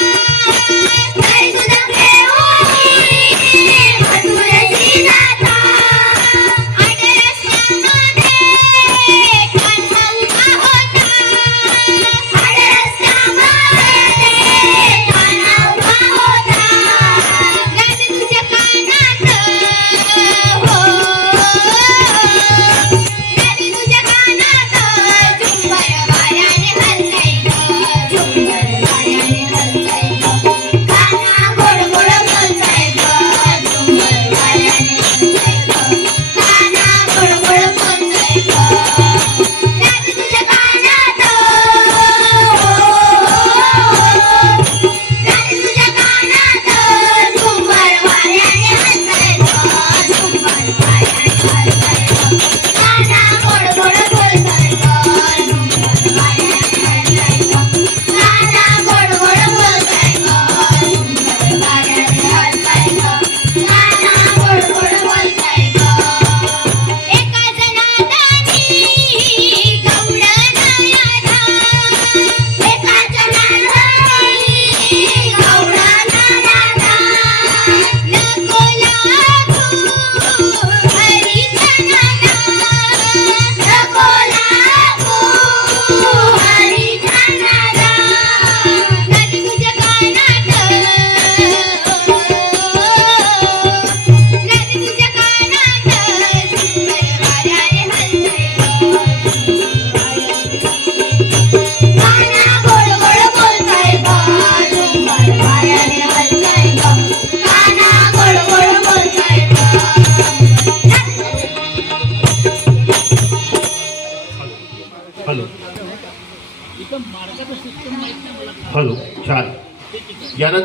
Yeah!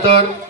त्यानंतर